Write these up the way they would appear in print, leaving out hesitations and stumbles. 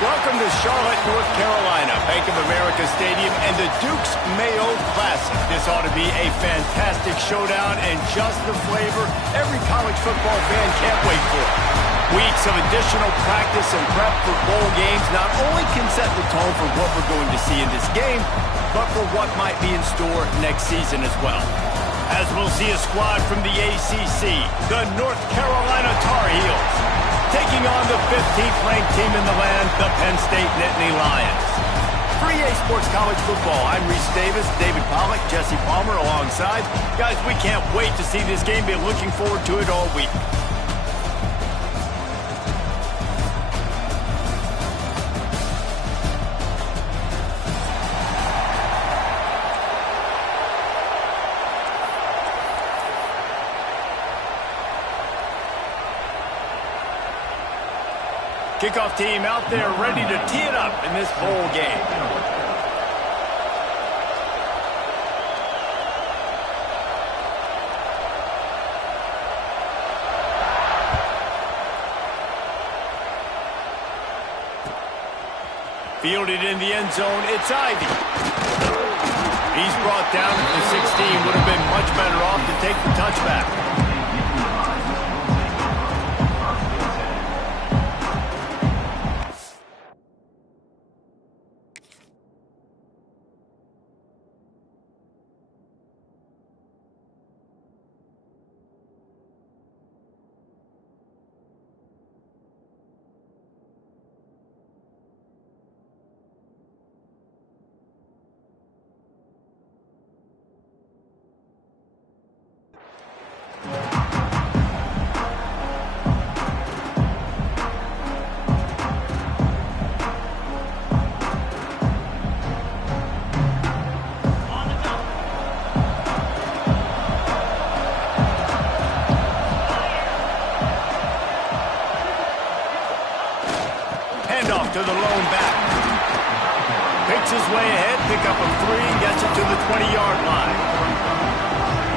Welcome to Charlotte, North Carolina, Bank of America Stadium, and the Duke's Mayo Classic. This ought to be a fantastic showdown and just the flavor every college football fan can't wait for. Weeks of additional practice and prep for bowl games not only can set the tone for what we're going to see in this game, but for what might be in store next season as well. As we'll see a squad from the ACC, the North Carolina Tar Heels, taking on the 15th-ranked team in the land, the Penn State Nittany Lions. For EA Sports College Football, I'm Reese Davis, David Pollack, Jesse Palmer alongside. Guys, we can't wait to see this game. Been looking forward to it all week. Kickoff team out there ready to tee it up in this bowl game. Fielded in the end zone, it's Ivy. He's brought down at the 16. Would have been much better off to take the touchback. To the lone back. Picks his way ahead, pick up a 3, gets it to the 20-yard line.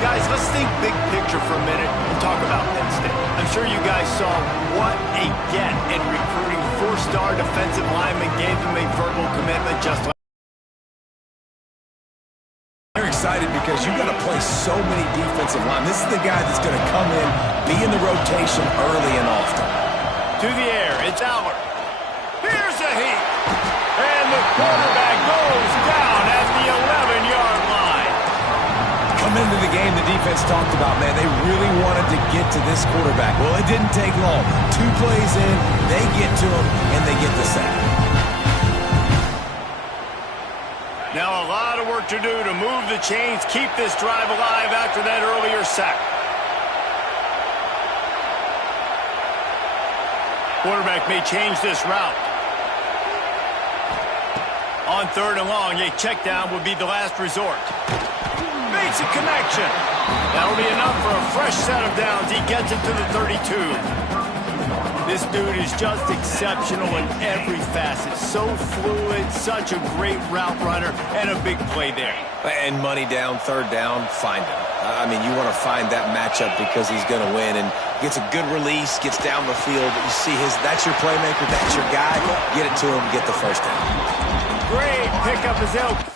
Guys, let's think big picture for a minute and talk about Penn State. I'm sure you guys saw what a get in recruiting 4-star defensive linemen, gave them a verbal commitment just like. They're excited because you've got to play so many defensive linemen. This is the guy that's going to come in, be in the rotation early and often. To the air, it's Allard. Here's a heat. And the quarterback goes down at the 11-yard line. Coming into the game, the defense talked about, man, they really wanted to get to this quarterback. Well, it didn't take long. 2 plays in, they get to him, and they get the sack. Now a lot of work to do to move the chains, keep this drive alive after that earlier sack. Quarterback may change this route. On 3rd and long, a check down would be the last resort. Makes a connection. That'll be enough for a fresh set of downs. He gets it to the 32. This dude is just exceptional in every facet. So fluid, such a great route runner, and a big play there. And money down, 3rd down, find him. I mean, you want to find that matchup because he's going to win, and gets a good release, gets down the field. You see that's your playmaker, that's your guy. Get it to him, get the 1st down. Great pickup as well.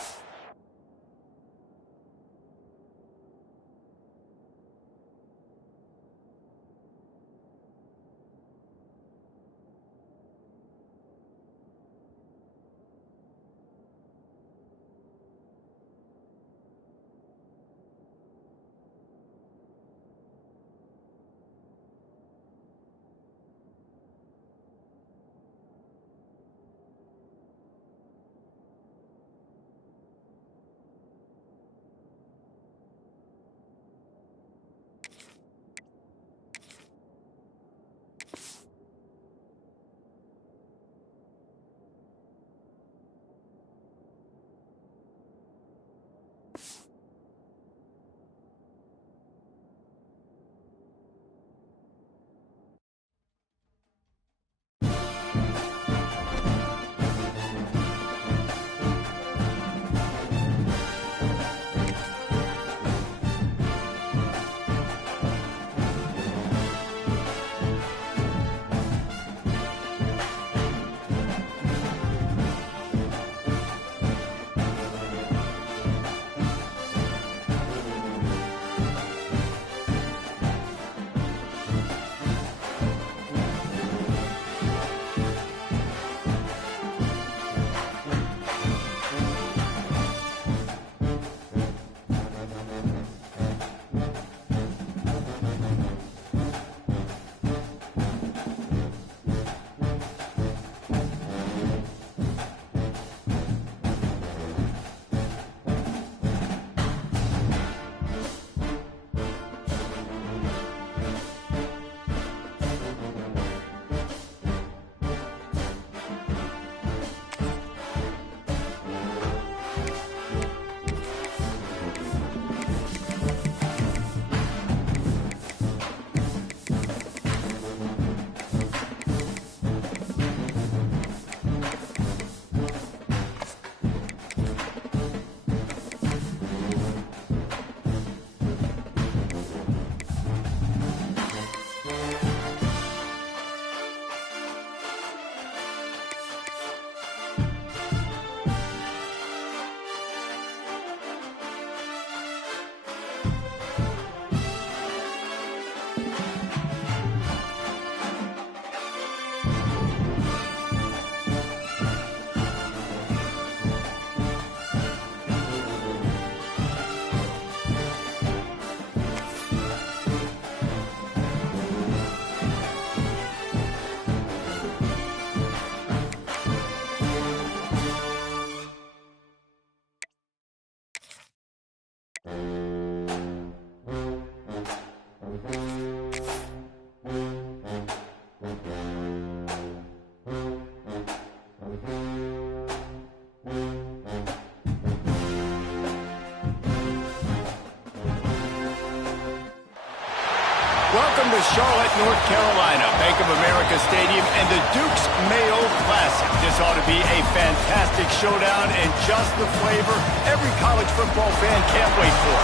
Welcome to Charlotte, North Carolina, Bank of America Stadium, and the Duke's Mayo Classic. This ought to be a fantastic showdown and just the flavor every college football fan can't wait for.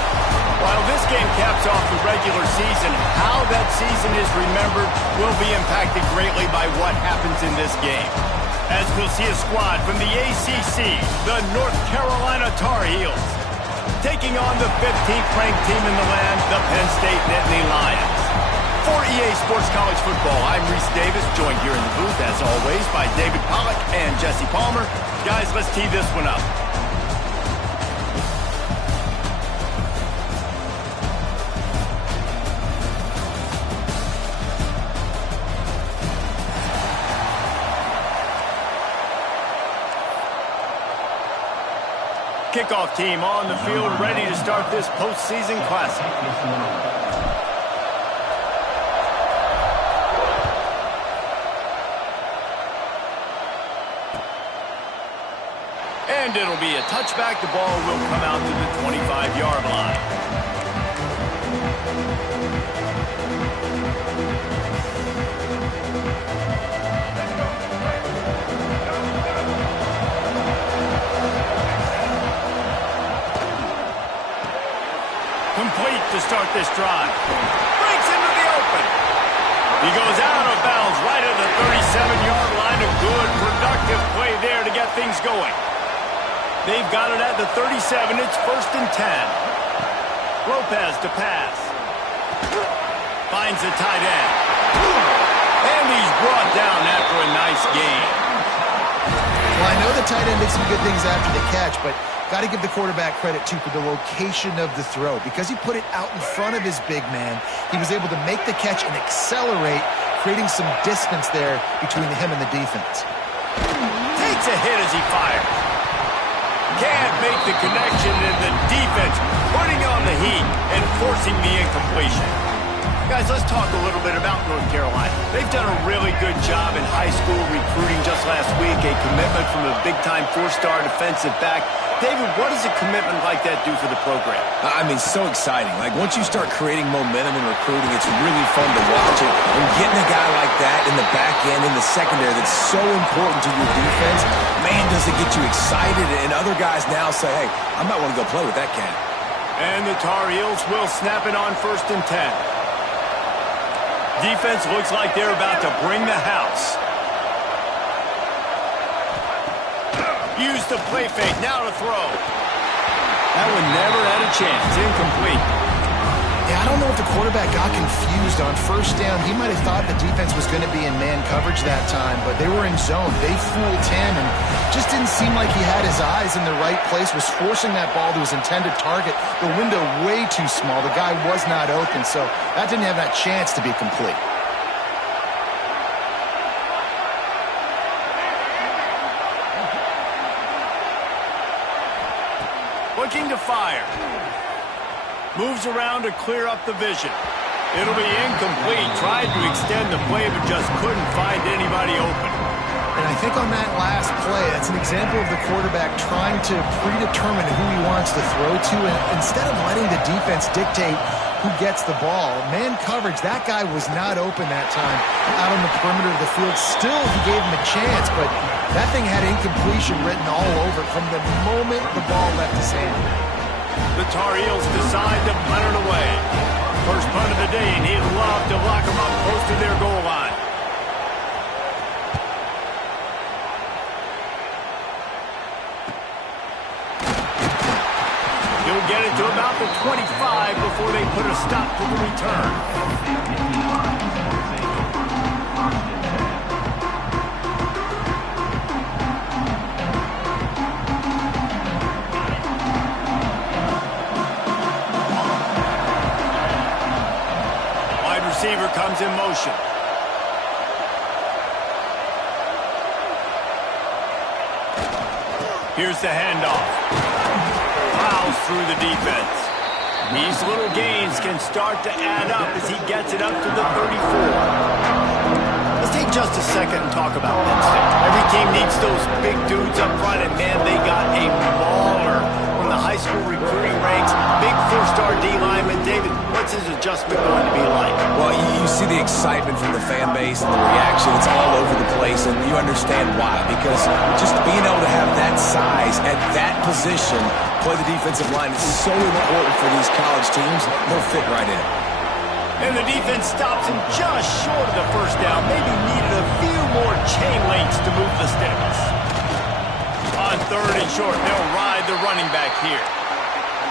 While this game caps off the regular season, how that season is remembered will be impacted greatly by what happens in this game. As we'll see a squad from the ACC, the North Carolina Tar Heels, taking on the 15th ranked team in the land, the Penn State Nittany Lions. For EA Sports College Football, I'm Reese Davis, joined here in the booth, as always, by David Pollack and Jesse Palmer. Guys, let's tee this one up. Kickoff team on the field, ready to start this postseason classic. And it'll be a touchback. The ball will come out to the 25-yard line. Complete to start this drive. Breaks into the open. He goes out of bounds right at the 37-yard line. A good, productive play there to get things going. They've got it at the 37. It's 1st and 10. Lopez to pass. Finds the tight end. And he's brought down after a nice gain. Well, I know the tight end did some good things after the catch, but got to give the quarterback credit, too, for the location of the throw. Because he put it out in front of his big man, he was able to make the catch and accelerate, creating some distance there between him and the defense. Takes a hit as he fires. Can't make the connection, and the defense putting on the heat and forcing the incompletion. Guys, let's talk a little bit about North Carolina. They've done a really good job in high school recruiting just last week, a commitment from a big-time 4-star defensive back. David, what does a commitment like that do for the program? I mean, so exciting. Like, once you start creating momentum in recruiting, it's really fun to watch it. And getting a guy like that in the back end, in the secondary, that's so important to your defense, man, does it get you excited. And other guys now say, hey, I might want to go play with that cat. And the Tar Heels will snap it on 1st and 10. Defense looks like they're about to bring the house. Use the play fake, now to throw. That one never had a chance, incomplete. Yeah, I don't know if the quarterback got confused on 1st down. He might have thought the defense was going to be in man coverage that time, but they were in zone. They fooled him and just didn't seem like he had his eyes in the right place, was forcing that ball to his intended target. The window way too small. The guy was not open, so that didn't have that chance to be complete. Looking to fire. Moves around to clear up the vision. It'll be incomplete. Tried to extend the play, but just couldn't find anybody open. And I think on that last play, that's an example of the quarterback trying to predetermine who he wants to throw to. And instead of letting the defense dictate who gets the ball, man coverage, that guy was not open that time out on the perimeter of the field. Still, he gave him a chance, but that thing had incompletion written all over it from the moment the ball left his hand. The Tar Heels decide to punt it away. First punt of the day, and he'd love to lock them up close to their goal line. He'll get it to about the 25 before they put a stop to the return. Receiver comes in motion. Here's the handoff. Plows through the defense. These little gains can start to add up as he gets it up to the 34. Let's take just a second and talk about Penn State. Every team needs those big dudes up front, and man, they got a baller from the high school recruiting ranks. Big 4-star D lineman. David, what's his adjustment going to be like? Well, you see the excitement from the fan base and the reaction. It's all over the place, and you understand why. Because just being able to have that size at that position, play the defensive line, is so important for these college teams. They'll fit right in. And the defense stops him just short of the 1st down. Maybe needed a few more chain links to move the sticks. On 3rd and short, they'll ride the running back here.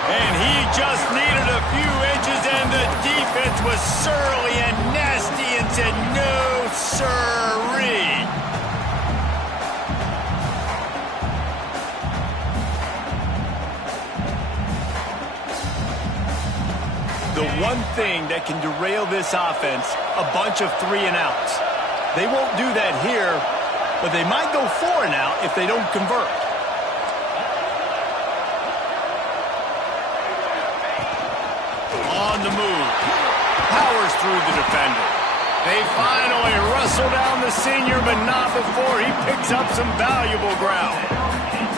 And he just needed a few inches, and the defense was surly and nasty and said, no, sirree. The one thing that can derail this offense, a bunch of 3-and-outs. They won't do that here, but they might go 4-and-out if they don't convert. On the move. Powers through the defender. They finally wrestle down the senior, but not before he picks up some valuable ground.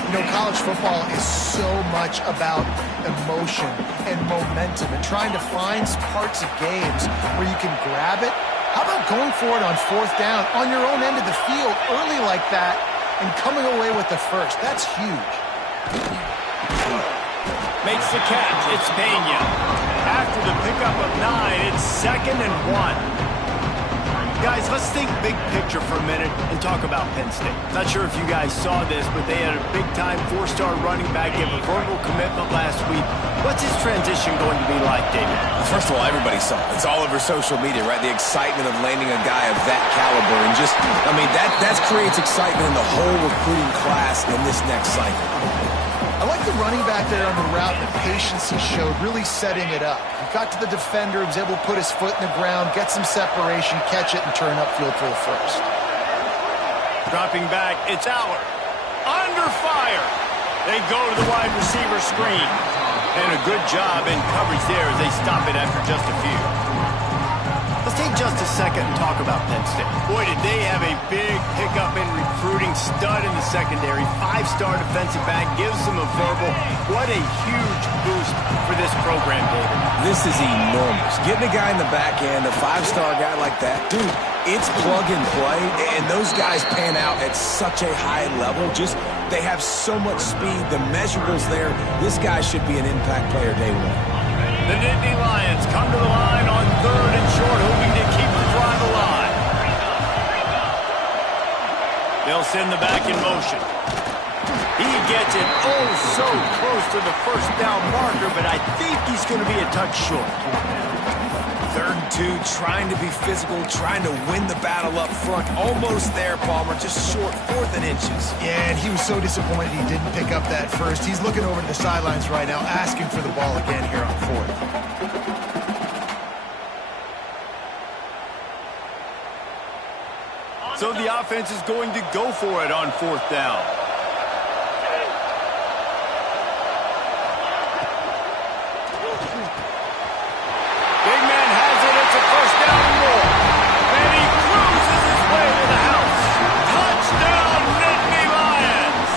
You know, college football is so much about emotion and momentum and trying to find parts of games where you can grab it. How about going for it on fourth down on your own end of the field early like that and coming away with the first? That's huge. Makes the catch. It's Pena. After the pickup of 9, it's 2nd and 1. Guys, let's think big picture for a minute and talk about Penn State. Not sure if you guys saw this, but they had a big-time 4-star running back give a verbal commitment last week. What's his transition going to be like, David? Well, first of all, everybody saw it. It's all over social media, right? The excitement of landing a guy of that caliber. And just, I mean, that creates excitement in the whole recruiting class in this next cycle. I like the running back there on the route, the patience he showed, really setting it up. He got to the defender, he was able to put his foot in the ground, get some separation, catch it, and turn upfield for the first. Dropping back, it's Allard. Under fire. They go to the wide receiver screen. And a good job in coverage there as they stop it after just a few. Let's take just a second and talk about Penn State. Boy, did they have a big pickup in recruiting. Stud in the secondary. 5-star defensive back. Gives them a verbal. What a huge boost for this program, David. This is enormous. Getting a guy in the back end, a 5-star guy like that, dude, it's plug and play. And those guys pan out at such a high level. Just, they have so much speed. The measurables there. This guy should be an impact player day one. The Nittany Lions come to the line on 3rd and short, hoping to keep the drive alive. They'll send the back in motion. He gets it so close to the first down marker, but I think he's going to be a touch short. 3rd and 2, trying to be physical, trying to win the battle up front. Almost there, Palmer, just short, 4th and inches. Yeah, and he was so disappointed he didn't pick up that first. He's looking over to the sidelines right now, asking for the ball again here on 4th. So the offense is going to go for it on 4th down. Big man has it. It's a first down and more. And he cruises his way to the house. Touchdown, Nittany Lions.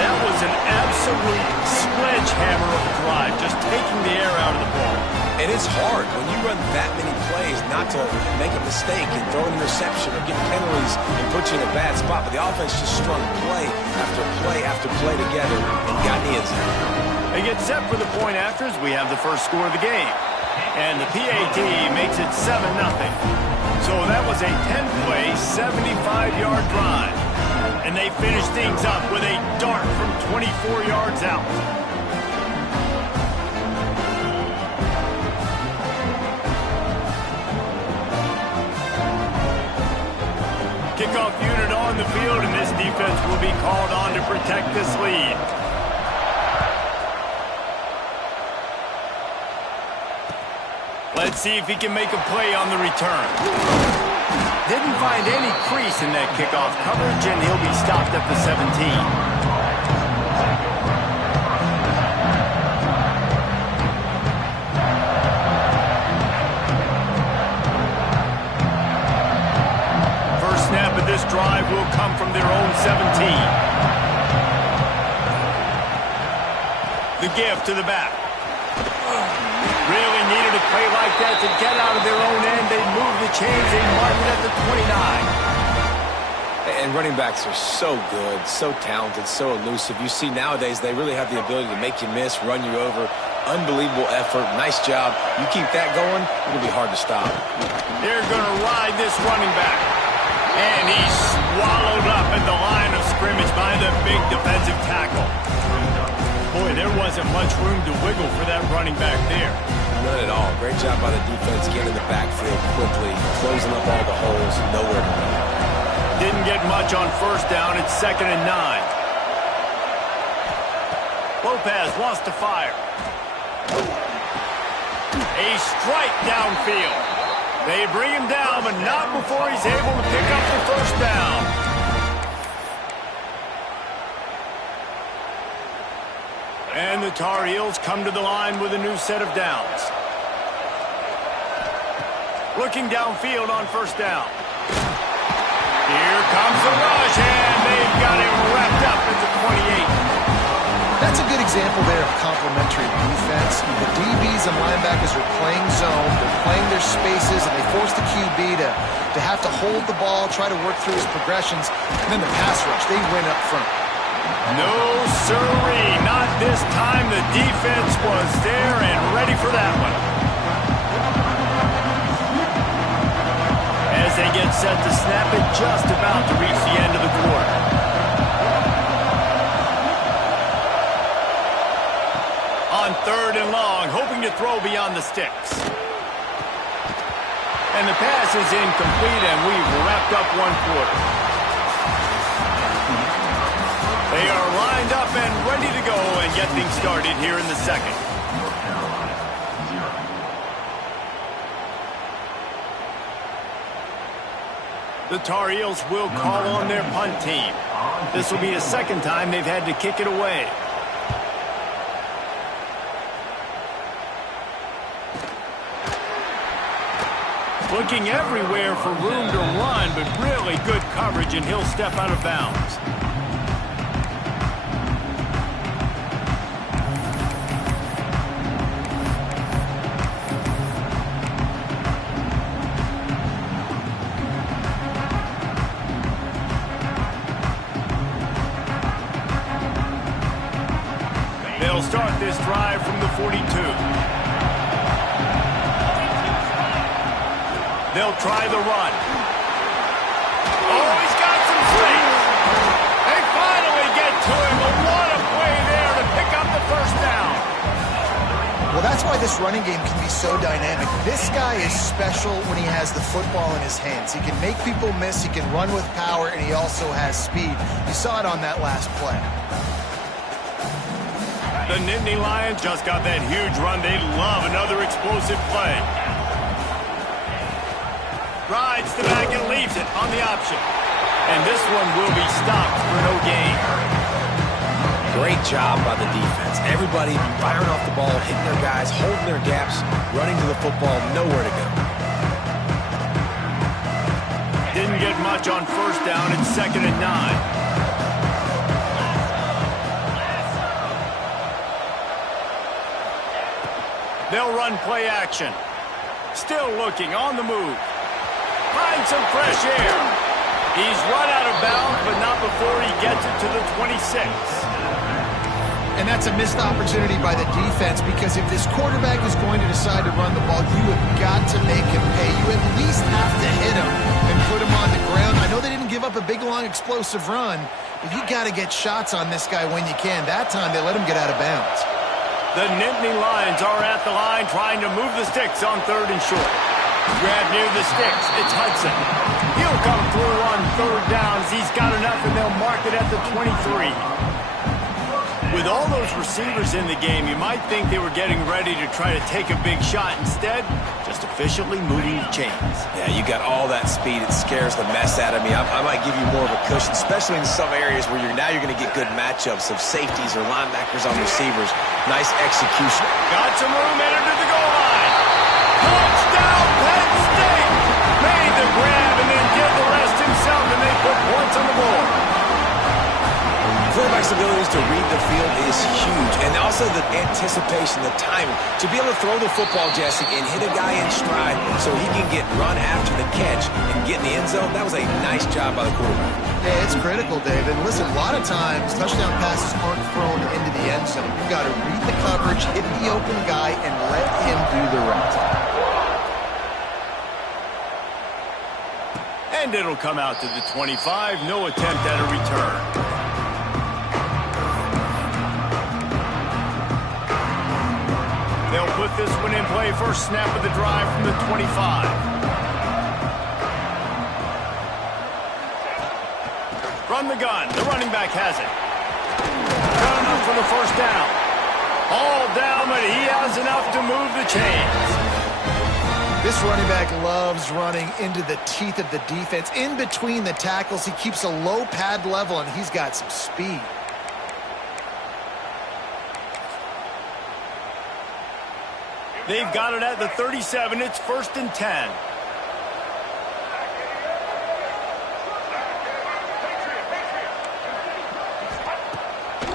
That was an absolute sledgehammer of a drive, just taking the air out of the ball. And it's hard when you run that many plays not to make a mistake and throw an interception or get penalties and put you in a bad spot. But the offense just strung play after play after play together and got in the end zone. They get set for the point after as we have the first score of the game. And the PAT makes it 7-0. So that was a 10-play, 75-yard drive. And they finish things up with a dart from 24 yards out. Kickoff unit on the field, and this defense will be called on to protect this lead. Let's see if he can make a play on the return. Didn't find any crease in that kickoff coverage, and he'll be stopped at the 17. This drive will come from their own 17. The give to the back. Really needed a play like that to get out of their own end. They move the chains. They mark it at the 29. And running backs are so good, so talented, so elusive. You see nowadays they really have the ability to make you miss, run you over. Unbelievable effort. Nice job. You keep that going, it'll be hard to stop. They're going to ride this running back. And he's swallowed up at the line of scrimmage by the big defensive tackle. Boy, there wasn't much room to wiggle for that running back there. None at all. Great job by the defense getting in the backfield quickly, closing up all the holes, nowhere to go. Didn't get much on first down. It's 2nd and 9. Lopez wants to fire. A strike downfield. They bring him down, but not before he's able to pick up the first down. And the Tar Heels come to the line with a new set of downs. Looking downfield on first down. Here comes the rush, and they've got him wrapped up at the 28. That's a good example there of complementary defense. The DBs and linebackers are playing zone, they're playing their spaces, and they force the QB to have to hold the ball, try to work through his progressions, and then the pass rush, they win up front. No, sirree, not this time. The defense was there and ready for that one. As they get set to snap it, just about to reach the end of the quarter. On third and long, hoping to throw beyond the sticks. And the pass is incomplete, and we've wrapped up one quarter. They are lined up and ready to go and get things started here in the second. The Tar Heels will call on their punt team. This will be the second time they've had to kick it away. Looking everywhere for room to run, but really good coverage, and he'll step out of bounds. They'll start this drive from the 42. They'll try the run. Oh, he's got some space. They finally get to him, but what a play there to pick up the first down. Well, that's why this running game can be so dynamic. This guy is special when he has the football in his hands. He can make people miss, he can run with power, and he also has speed. You saw it on that last play. The Nittany Lions just got that huge run. They love another explosive play. Rides the back and leaves it on the option. And this one will be stopped for no gain. Great job by the defense. Everybody firing off the ball, hitting their guys, holding their gaps, running to the football, nowhere to go. Didn't get much on first down. It's 2nd and 9. They'll run play action. Still looking on the move. Find some fresh air. He's run out of bounds, but not before he gets it to the 26. And that's a missed opportunity by the defense, because if this quarterback is going to decide to run the ball, you have got to make him pay. You at least have to hit him and put him on the ground. I know they didn't give up a big, long, explosive run, but you got to get shots on this guy when you can. That time, they let him get out of bounds. The Nittany Lions are at the line trying to move the sticks on 3rd and short. Grab near the sticks. It's Hudson. He'll come through on 3rd down as he's got enough, and they'll mark it at the 23. With all those receivers in the game, you might think they were getting ready to try to take a big shot. Instead, just efficiently moving the chains. Yeah, you got all that speed. It scares the mess out of me. I might give you more of a cushion, especially in some areas where you're going to get good matchups of safeties or linebackers on receivers. Nice execution. Got some room, entered to the goal line. Touchdown, Penn State! Made the grab and then did the rest himself, and they put points on the board. Quarterback's abilities to read the field is huge, and also the anticipation, the timing. To be able to throw the football, Jesse, and hit a guy in stride so he can get run after the catch and get in the end zone, that was a nice job by the quarterback. Yeah, it's critical, David. Listen, a lot of times, touchdown passes aren't thrown into the end zone. You've got to read the coverage, hit the open guy, and let him do the rest. And it'll come out to the 25. No attempt at a return. They'll put this one in play. First snap of the drive from the 25. Run the gun. The running back has it. Got enough for the first down. All down, but he has enough to move the chains. This running back loves running into the teeth of the defense. In between the tackles, he keeps a low pad level, and he's got some speed. They've got it at the 37. It's 1st and 10.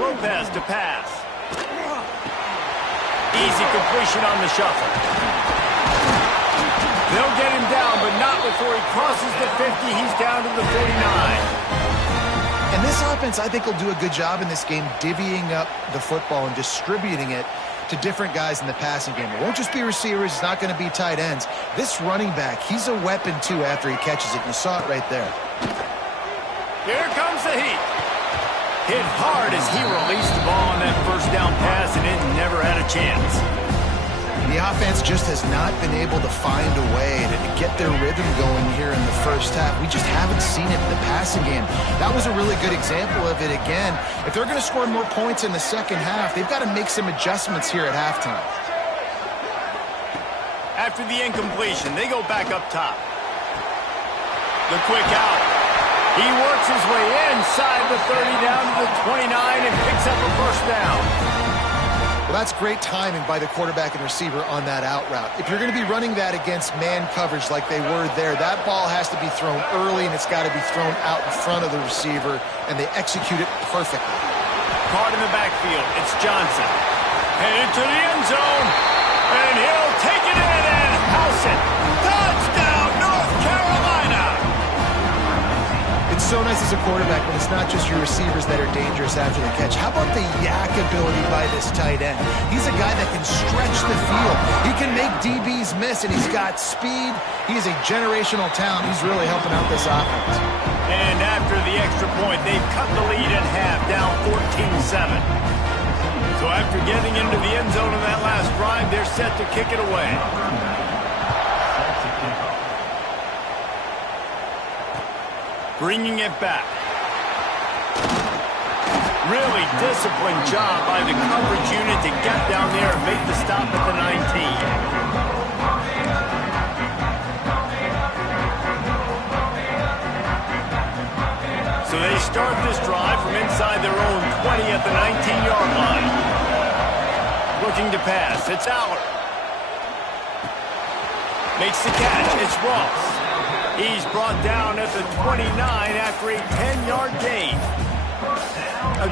Lopez to pass. Easy completion on the shuffle. They'll get him down, but not before he crosses the 50. He's down to the 49. And this offense, I think, will do a good job in this game divvying up the football and distributing it to different guys in the passing game. It won't just be receivers. It's not going to be tight ends. This running back, he's a weapon, too, after he catches it. You saw it right there. Here comes the heat. Hit hard as he released the ball on that first down pass, and it never had a chance. The offense just has not been able to find a way to get their rhythm going here in the first half. We just haven't seen it in the passing game. That was a really good example of it again. If they're going to score more points in the second half, they've got to make some adjustments here at halftime. After the incompletion, they go back up top. The quick out. He works his way inside the 30 down to the 29 and picks up a first down. Well, that's great timing by the quarterback and receiver on that out route. If you're going to be running that against man coverage like they were there, that ball has to be thrown early, and it's got to be thrown out in front of the receiver, and they execute it perfectly. Caught in the backfield. It's Johnson. Headed to the end zone, and he'll take it in and house it. Touchdown, North Carolina! It's so nice as a quarterback when it's not just your receivers that are dangerous after the catch. How about the yak ability by this tight end? He's a guy that can stretch the field. He can make DBs miss, and he's got speed. He's a generational talent. He's really helping out this offense. And after the extra point, they've cut the lead in half, down 14-7. So after getting into the end zone in that last drive, they're set to kick it away. Bringing it back. Really disciplined job by the coverage unit to get down there and make the stop at the 19. So they start this drive from inside their own 20 at the 19-yard line. Looking to pass. It's Aller. Makes the catch. It's Ross. He's brought down at the 29 after a 10-yard gain.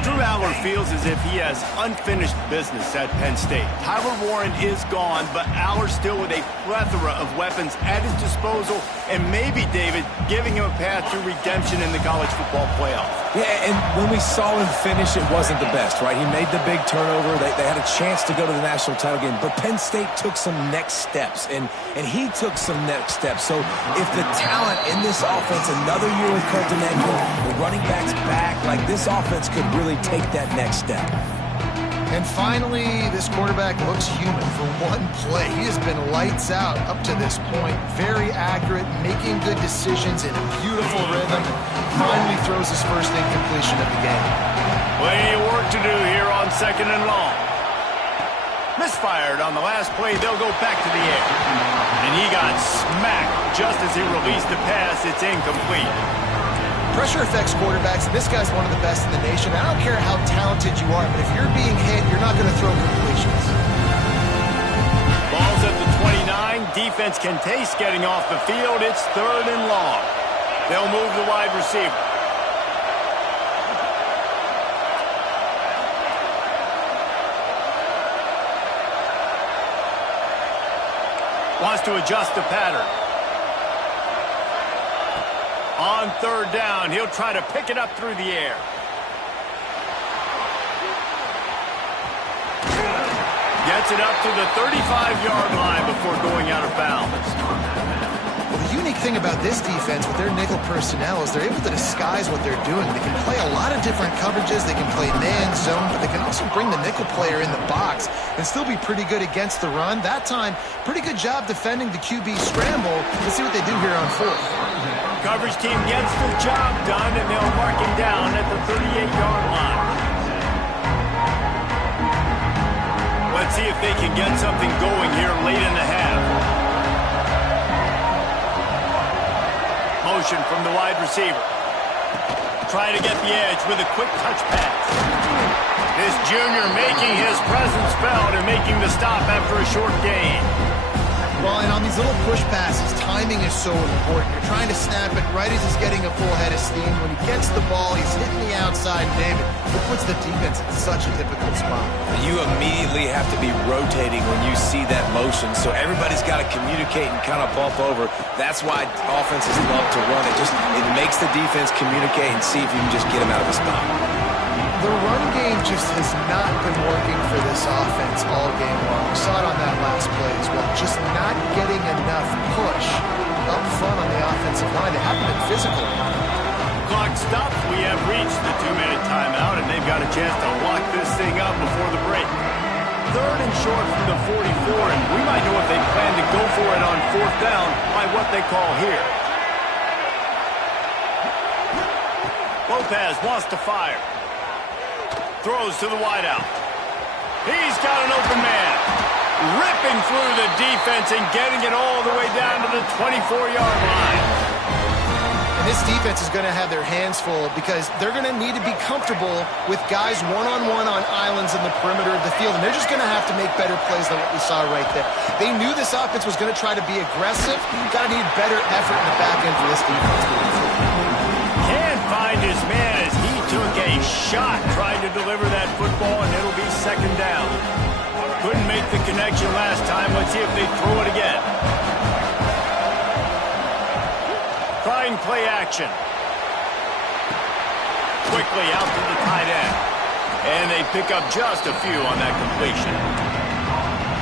Drew Aller feels as if he has unfinished business at Penn State. Tyler Warren is gone, but Aller still with a plethora of weapons at his disposal, and maybe, David, giving him a path to redemption in the college football playoff. Yeah, and when we saw him finish, it wasn't the best, right? He made the big turnover. They had a chance to go to the national title game, but Penn State took some next steps, and he took some next steps. So if the talent in this offense, another year with Colton Eckler, the running backs back, like this offense could really take that next step. And finally, this quarterback looks human for one play. He has been lights out up to this point. Very accurate, making good decisions in a beautiful rhythm, and finally throws his first incompletion of the game. Plenty of work to do here on second and long. Misfired on the last play. They'll go back to the air. And he got smacked just as he released the pass. It's incomplete. Pressure affects quarterbacks, and this guy's one of the best in the nation. I don't care how talented you are, but if you're being hit, you're not going to throw completions. Ball's at the 29. Defense can taste getting off the field. It's third and long. They'll move the wide receiver. Wants to adjust the pattern. On third down, he'll try to pick it up through the air. Gets it up to the 35-yard line before going out of bounds. Well, the unique thing about this defense with their nickel personnel is they're able to disguise what they're doing. They can play a lot of different coverages. They can play man, zone, but they can also bring the nickel player in the box and still be pretty good against the run. That time, pretty good job defending the QB scramble. Let's see what they do here on fourth. Coverage team gets the job done, and they'll mark him down at the 38-yard line. Let's see if they can get something going here late in the half. Motion from the wide receiver. Try to get the edge with a quick touch pass. This junior making his presence felt and making the stop after a short gain. Well, and on these little push passes, timing is so important. You're trying to snap it right as he's getting a full head of steam. When he gets the ball, he's hitting the outside, David. It puts the defense in such a difficult spot. You immediately have to be rotating when you see that motion, so everybody's got to communicate and kind of bump over. That's why offenses love to run it. It makes the defense communicate and see if you can just get him out of a spot. The run game just has not been working for this offense all game long. We saw it on that last play as well. Just not getting enough push up front on the offensive line. They haven't been physical. Clock stops. We have reached the 2-minute timeout, and they've got a chance to lock this thing up before the break. 3rd and short from the 44, and we might know if they plan to go for it on 4th down by what they call here. Lopez wants to fire. Throws to the wideout. He's got an open man. Ripping through the defense and getting it all the way down to the 24-yard line. And this defense is going to have their hands full because they're going to need to be comfortable with guys one-on-one on islands in the perimeter of the field. And they're just going to have to make better plays than what we saw right there. They knew this offense was going to try to be aggressive. You've got to need better effort in the back end for this defense moving forward. Can't find his man as he took a shot trying to deliver that football, and it'll be 2nd down. Couldn't make the connection last time. Let's see if they throw it again. Trying play action. Quickly out to the tight end. And they pick up just a few on that completion.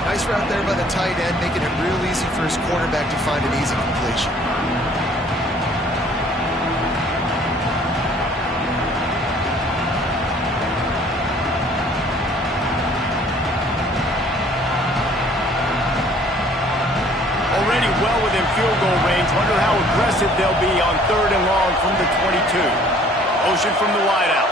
Nice route there by the tight end, making it real easy for his quarterback to find an easy completion. Well within field goal range. Wonder how aggressive they'll be on 3rd and long from the 22. Motion from the wideout.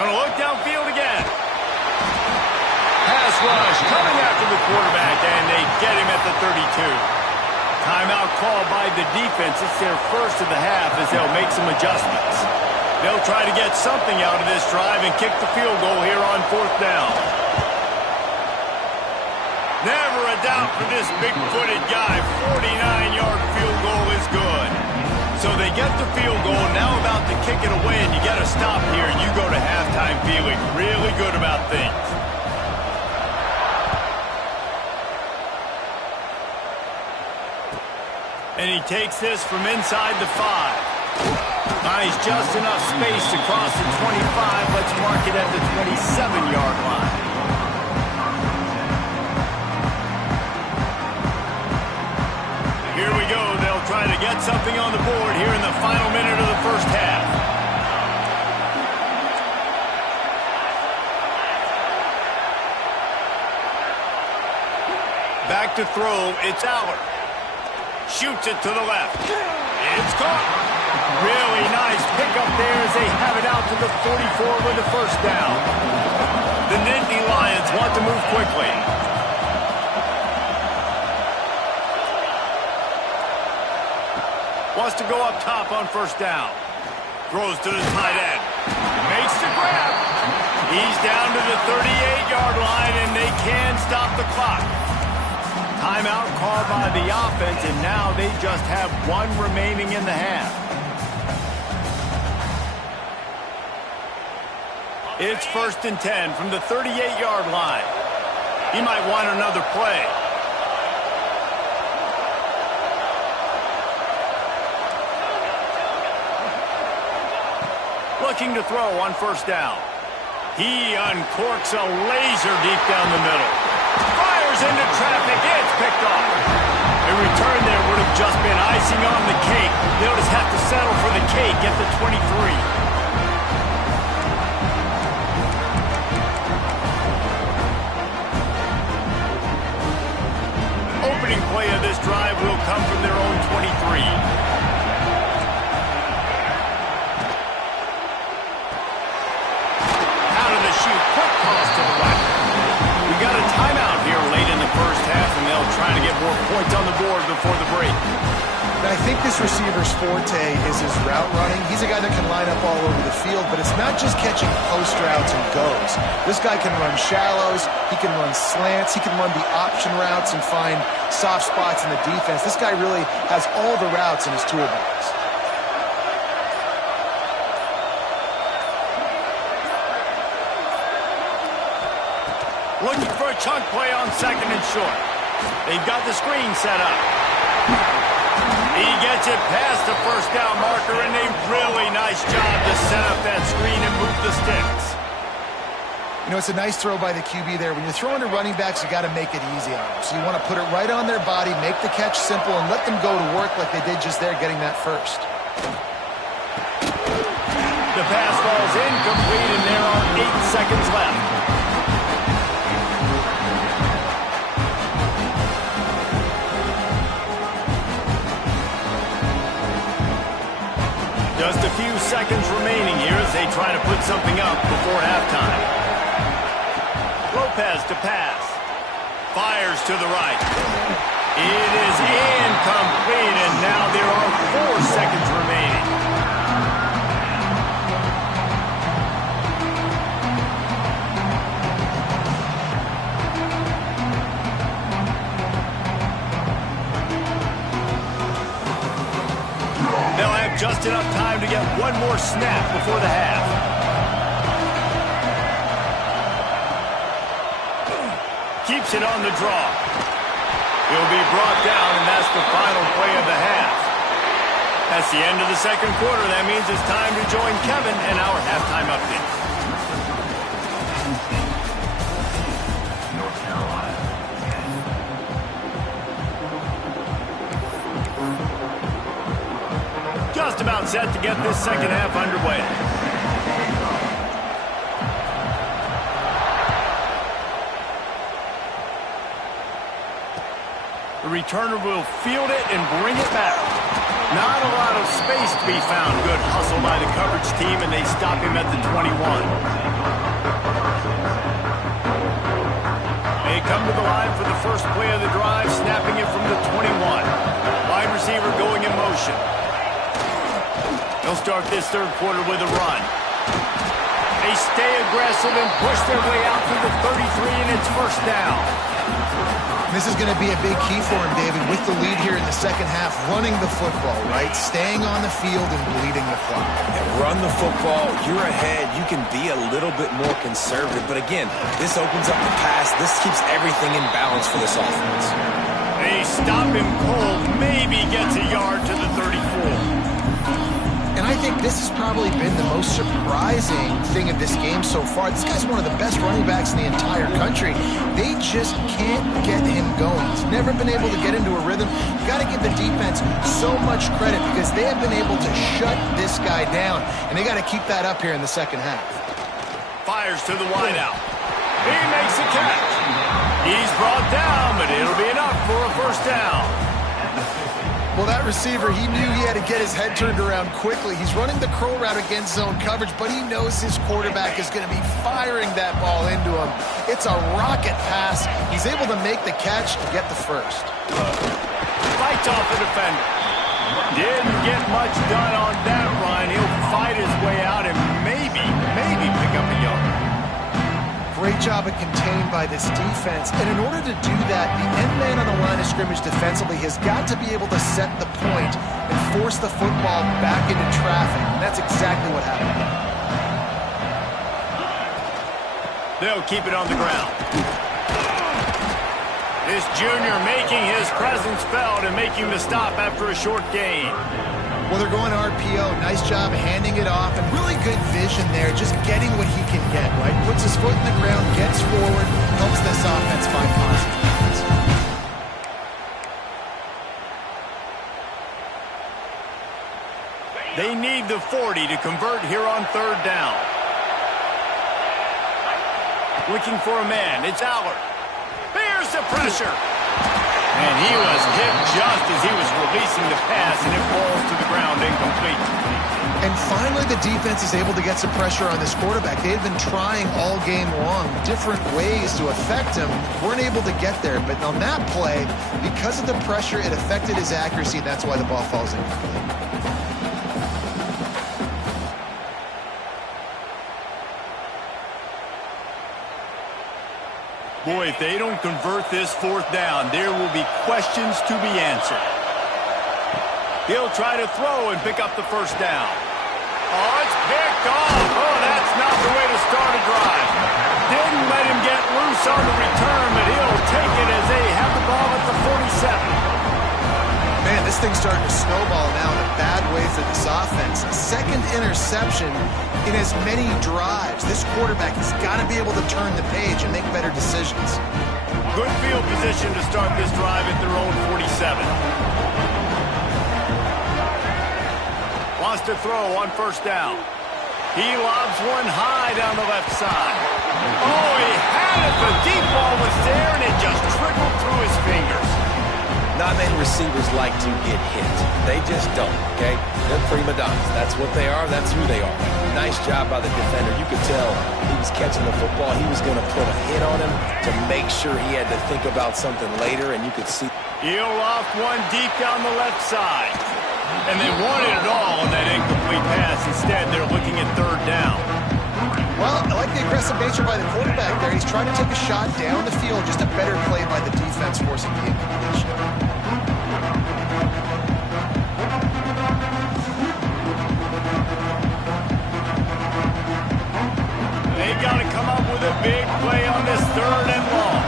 Gonna look downfield again. Pass rush coming after the quarterback, and they get him at the 32. Timeout called by the defense. It's their first of the half as they'll make some adjustments. They'll try to get something out of this drive and kick the field goal here on 4th down. Never a doubt for this big-footed guy. 49-yard field goal is good. So they get the field goal, now about to kick it away, and you got to stop here. You go to halftime feeling really good about things. And he takes this from inside the 5. Nice, just enough space to cross the 25. Let's mark it at the 27-yard line. Here we go. They'll try to get something on the board here in the final minute of the first half. Back to throw. It's Aller. Shoots it to the left. It's caught. Really nice pickup there as they have it out to the 44 with the 1st down. The Nittany Lions want to move quickly. Wants to go up top on 1st down. Throws to the tight end. Makes the grab. He's down to the 38-yard line, and they can stop the clock. Timeout called by the offense, and now they just have 1 remaining in the half. It's 1st and 10 from the 38-yard line. He might want another play. Looking to throw on 1st down. He uncorks a laser deep down the middle. Fires into traffic. It's picked off. A return there would have just been icing on the cake. They'll just have to settle for the cake at the 23. Opening play of this drive will come from their own 23. Out of the chute, quick toss to the right. We got a timeout here late in the first half, and they'll try to get more points on the board before the break. I think this This receiver's forte is his route running. He's a guy that can line up all over the field, but it's not just catching post routes and goes. This guy can run shallows, he can run slants, he can run the option routes and find soft spots in the defense. This guy really has all the routes in his toolbox. Looking for a chunk play on 2nd and short. They've got the screen set up. He gets it past the first down marker, and a really nice job to set up that screen and move the sticks. You know, it's a nice throw by the QB there. When you're throwing to running backs, you got to make it easy on them. So you want to put it right on their body, make the catch simple, and let them go to work like they did just there, getting that first. The pass falls incomplete, and there are 8 seconds left. Just a few seconds remaining here as they try to put something up before halftime. Lopez to pass. Fires to the right. It is incomplete, and now there are 4 seconds remaining. They'll have just enough time to get one more snap before the half. Keeps it on the draw. He'll be brought down, and that's the final play of the half. That's the end of the second quarter. That means it's time to join Kevin and our halftime update. Just about set to get this second half underway. The returner will field it and bring it back. Not a lot of space to be found. Good hustle by the coverage team, and they stop him at the 21. They come to the line for the first play of the drive, snapping it from the 21. Wide receiver going in motion. They'll start this third quarter with a run. They stay aggressive and push their way out to the 33, and it's first down. This is going to be a big key for him, David, with the lead here in the second half, running the football, right? Staying on the field and bleeding the clock. Yeah, run the football. You're ahead. You can be a little bit more conservative. But again, this opens up the pass. This keeps everything in balance for this offense. They stop him cold. Maybe gets a yard to the 34. And I think this has probably been the most surprising thing of this game so far. This guy's one of the best running backs in the entire country. They just can't get him going. He's never been able to get into a rhythm. You got to give the defense so much credit because they have been able to shut this guy down. And they got to keep that up here in the second half. Fires to the wideout. He makes a catch. He's brought down, but it'll be enough for a first down. Well, that receiver, he knew he had to get his head turned around quickly. He's running the curl route against zone coverage, but he knows his quarterback is going to be firing that ball into him. It's a rocket pass. He's able to make the catch and get the first. Fights off the defender. Didn't get much done on that run. He'll fight his way out and maybe pick up a yard. Great job of contained by this defense. And in order to do that, the end man on the line of scrimmage defensively has got to be able to set the point and force the football back into traffic. And that's exactly what happened. They'll keep it on the ground. This junior making his presence felt and making the stop after a short gain. Well, they're going RPO. Nice job handing it off, and really good vision there, just getting what he can get, right? Puts his foot in the ground, gets forward, helps this offense find positive points. They need the 40 to convert here on third down. Looking for a man. It's Allard. There's the pressure. And he was hit just as he was releasing the pass, and it falls to the ground incomplete. And finally, the defense is able to get some pressure on this quarterback. They had been trying all game long different ways to affect him. Weren't able to get there. But on that play, because of the pressure, it affected his accuracy, and that's why the ball falls incomplete. Boy, if they don't convert this fourth down, there will be questions to be answered. He'll try to throw and pick up the first down. Oh, it's picked off. Oh, that's not the way to start a drive. Didn't let him get loose on the return, but he'll take it as they have the ball at the 47. Man, this thing's starting to snowball now in a bad way for this offense. Second interception in as many drives. This quarterback has got to be able to turn the page and make better decisions. Good field position to start this drive at their own 47. Wants to throw on first down. He lobs one high down the left side. Oh, he had it. The deep ball was there, and it just trickled through his fingers. Not many receivers like to get hit. They just don't, okay? They're prima donnas. That's what they are. That's who they are. Nice job by the defender. You could tell he was catching the football. He was going to put a hit on him to make sure he had to think about something later, and you could see. He'll loft one deep down the left side. And they wanted it all on that incomplete pass. Instead, they're looking at third down. Well, I like the aggressive nature by the quarterback there. He's trying to take a shot down the field. Just a better play by the defense forcing the incompletion. They got to come up with a big play on this third and long.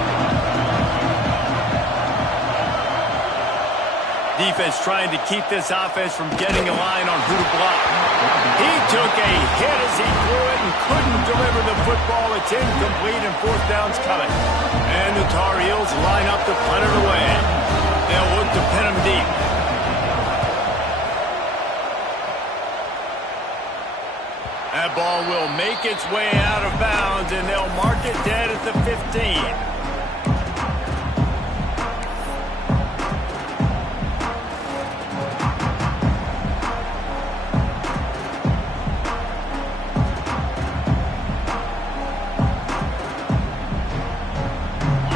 Defense trying to keep this offense from getting a line on who to block. He took a hit as he threw it and couldn't deliver the football. It's incomplete and fourth down's coming. And the Tar Heels line up to punt it away. They'll look to pin him deep. That ball will make its way out of bounds, and they'll mark it dead at the 15.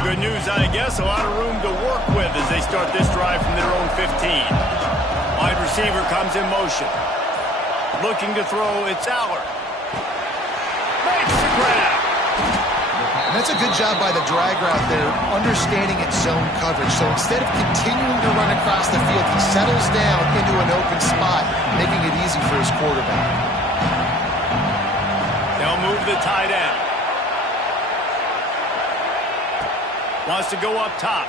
Good news, I guess. A lot of room to work with as they start this drive from their own 15. Wide receiver comes in motion. Looking to throw, it's Allard. Makes the grab. And that's a good job by the drag route there, understanding its zone coverage. So instead of continuing to run across the field, he settles down into an open spot, making it easy for his quarterback. They'll move the tight end. Wants to go up top.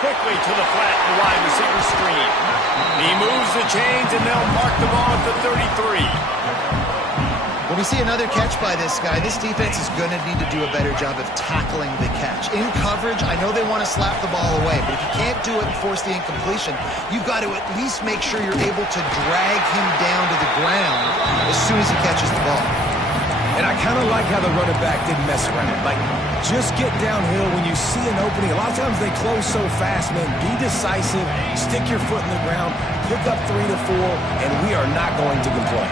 Quickly to the flat, the wide receiver screen. He moves the chains, and they'll mark the ball at the 33. When we see another catch by this guy, this defense is going to need to do a better job of tackling the catch. In coverage, I know they want to slap the ball away, but if you can't do it and force the incompletion, you've got to at least make sure you're able to drag him down to the ground as soon as he catches the ball. And I kind of like how the running back didn't mess around. Like, just get downhill when you see an opening. A lot of times they close so fast, man. Be decisive, stick your foot in the ground, pick up 3 to 4, and we are not going to complain.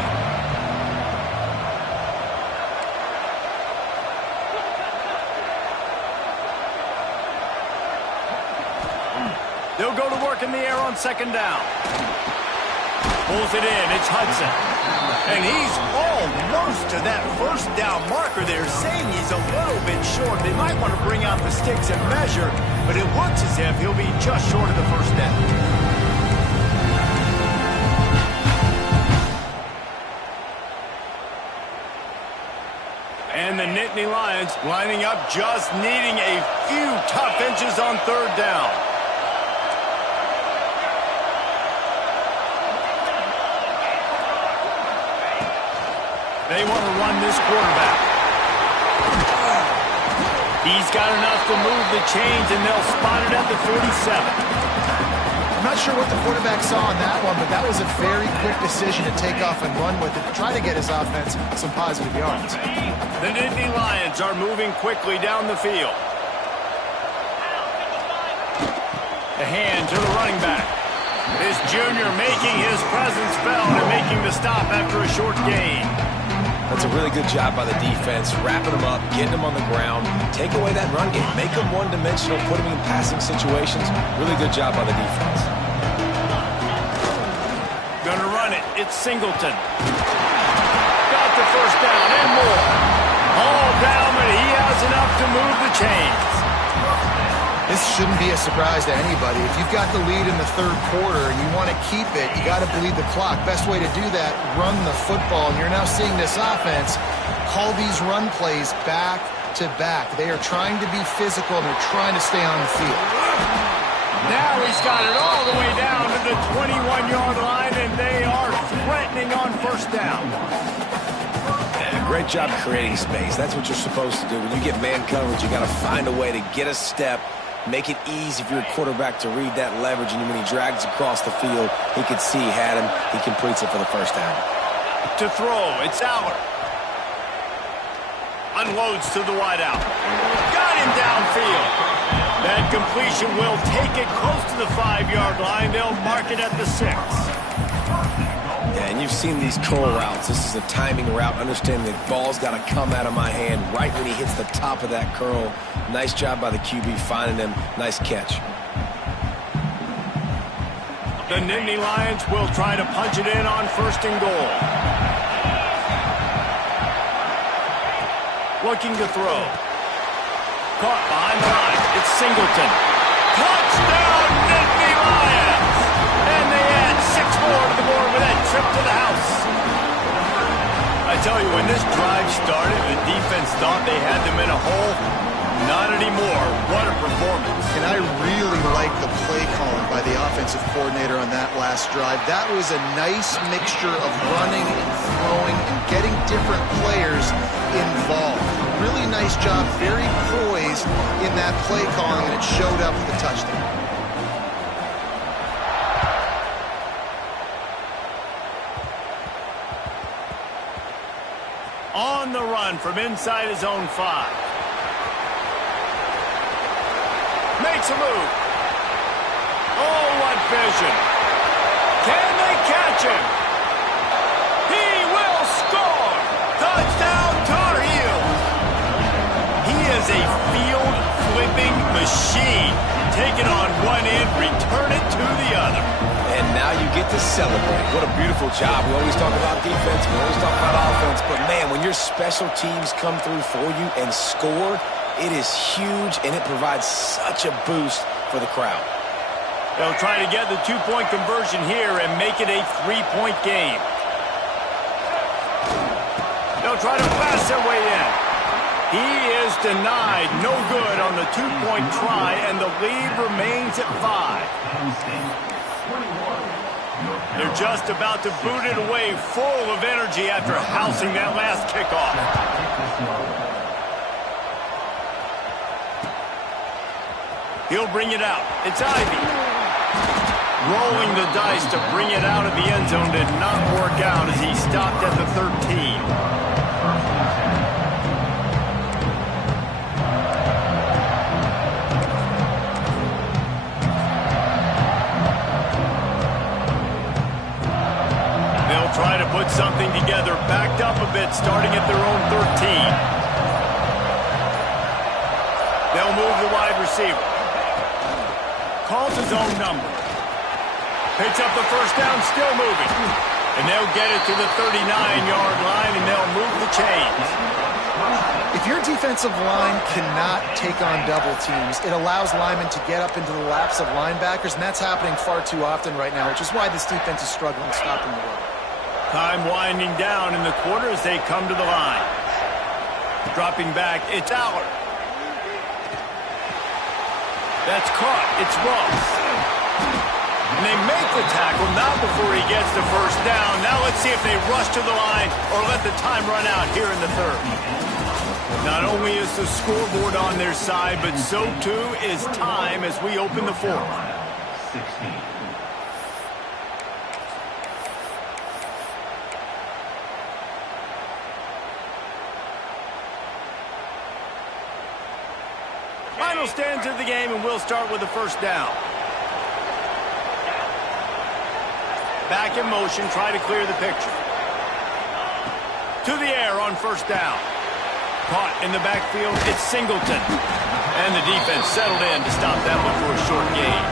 They'll go to work in the air on second down. Pulls it in. It's Hudson. And he's almost to that first down marker there, saying he's a little bit short. They might want to bring out the sticks and measure, but it looks as if he'll be just short of the first down. And the Nittany Lions lining up, just needing a few tough inches on third down. They want to run this quarterback. He's got enough to move the chains, and they'll spot it at the 47. I'm not sure what the quarterback saw on that one, but that was a very quick decision to take off and run with it, to try to get his offense some positive yards. The Nittany Lions are moving quickly down the field. The hand to the running back. This junior making his presence felt and making the stop after a short gain. That's a really good job by the defense, wrapping them up, getting them on the ground, take away that run game, make them one-dimensional, put them in passing situations. Really good job by the defense. Gonna run it. It's Singleton. Got the first down and more. All down, but he has enough to move the chains. This shouldn't be a surprise to anybody. If you've got the lead in the third quarter and you want to keep it, you got to bleed the clock. Best way to do that, run the football. And you're now seeing this offense call these run plays back to back. They are trying to be physical and they're trying to stay on the field. Now he's got it all the way down to the 21-yard line, and they are threatening on first down. Great job creating space. That's what you're supposed to do. When you get man coverage, you got to find a way to get a step, make it easy for your quarterback to read that leverage, and when he drags across the field, he could see he had him. He completes it for the first down. To throw, it's Aller. Unloads to the wideout. Got him downfield. That completion will take it close to the 5-yard line. They'll mark it at the 6. Yeah, and you've seen these curl routes. This is a timing route. Understanding the ball's got to come out of my hand right when he hits the top of that curl. Nice job by the QB finding him. Nice catch. The Nittany Lions will try to punch it in on first and goal. Looking to throw. Caught behind the line. It's Singleton. Touchdown, Nittany Lions! And they add 6 more to the board with that trip to the house. I tell you, when this drive started, the defense thought they had them in a hole. Not anymore. What a performance. And I really like the play calling by the offensive coordinator on that last drive. That was a nice mixture of running and throwing and getting different players involved. Really nice job, very poised in that play calling, and it showed up with the touchdown. On the run from inside his own 5. Makes a move. Oh, what vision. Can they catch him? He will score. Touchdown, Tar Heels. He is a field-flipping machine. Take it on one end, return it to the other. And now you get to celebrate. What a beautiful job. We always talk about defense. We always talk about offense. But, man, when your special teams come through for you and score, it is huge, and it provides such a boost for the crowd. They'll try to get the 2-point conversion here and make it a 3-point game. They'll try to pass their way in. He is denied. No good on the 2-point try, and the lead remains at 5. They're just about to boot it away, full of energy after housing that last kickoff. He'll bring it out. It's Ivy. Rolling the dice to bring it out of the end zone did not work out as he stopped at the 13. They'll try to put something together, backed up a bit, starting at their own 13. They'll move the wide receiver. Calls his own number. Picks up the first down, still moving. And they'll get it to the 39-yard line, and they'll move the chains. If your defensive line cannot take on double teams, it allows linemen to get up into the laps of linebackers, and that's happening far too often right now, which is why this defense is struggling stopping the run. Time winding down in the quarter as they come to the line. Dropping back, it's Aller. That's caught. It's Ross. And they make the tackle, not before he gets the first down. Now let's see if they rush to the line or let the time run out here in the third. Not only is the scoreboard on their side, but so too is time as we open the fourth. 16. Final stands of the game, and we'll start with the first down. Back in motion, try to clear the picture. To the air on first down. Caught in the backfield, it's Singleton. And the defense settled in to stop that one for a short gain.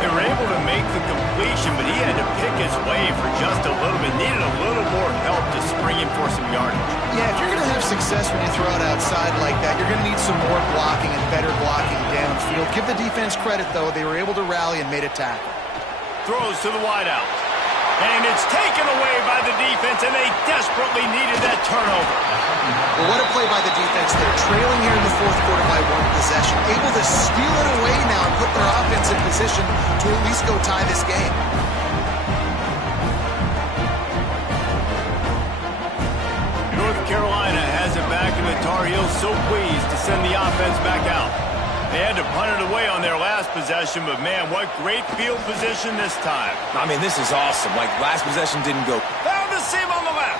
They were able to make the completion, but he had to pick his way for just a little bit. Needed a little more help to spring him for some yardage. Yeah, if you're going to have success when you throw it outside like that, you're going to need some more blocking and better blocking downfield. Give the defense credit, though. They were able to rally and made a tackle. Throws to the wideout. And it's taken away by the defense, and they desperately needed that turnover. Well, what a play by the defense. They're trailing here in the fourth quarter by one possession. Able to steal it away now and put their offense in position to at least go tie this game. North Carolina has it back, and the Tar Heels so pleased to send the offense back out. They had to punt it away on their last possession, but man, what great field position this time. I mean, this is awesome. Like, last possession didn't go. Found the seam on the left.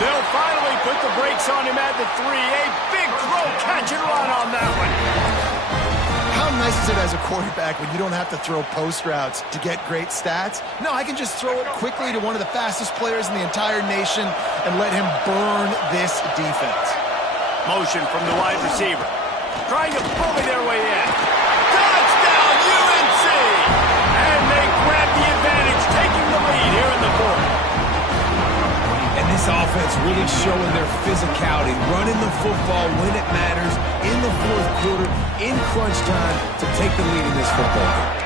They'll finally put the brakes on him at the 3. A big throw, catch and run on that one. How nice is it as a quarterback when you don't have to throw post routes to get great stats? No, I can just throw it quickly to one of the fastest players in the entire nation and let him burn this defense. Motion from the wide receiver. Trying to bully their way in. Touchdown, UNC! And they grab the advantage, taking the lead here in the fourth. And this offense really showing their physicality, running the football when it matters, in the fourth quarter, in crunch time, to take the lead in this football game.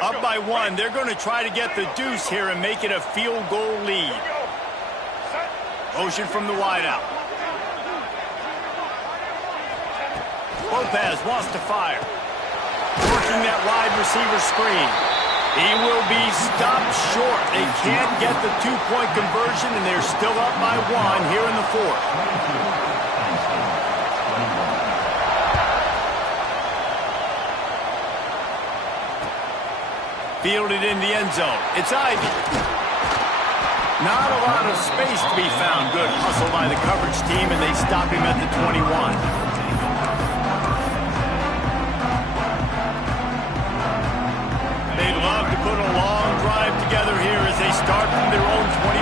Up by 1, they're going to try to get the deuce here and make it a field goal lead. Motion from the wideout. Lopez wants to fire. Working that wide receiver screen. He will be stopped short. They can't get the 2-point conversion, and they're still up by 1 here in the fourth. Fielded in the end zone. It's Ivy. Not a lot of space to be found. Good hustle by the coverage team, and they stop him at the 21. They'd love to put a long drive together here as they start from their own 21.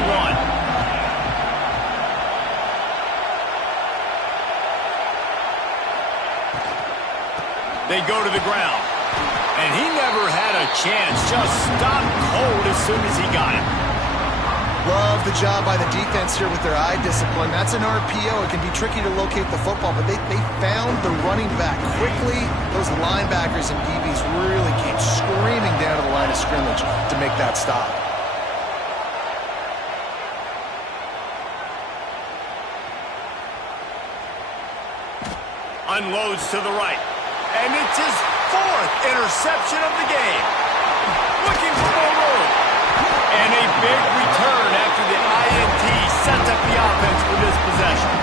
They go to the ground. And he never had a chance. Just stopped cold as soon as he got it. Love the job by the defense here with their eye discipline. That's an RPO. It can be tricky to locate the football, but they found the running back quickly. Those linebackers and DBs really came screaming down to the line of scrimmage to make that stop. Unloads to the right. And it's his 4th interception of the game. Looking for more room. And a big return after the INT sets up the offense for this possession.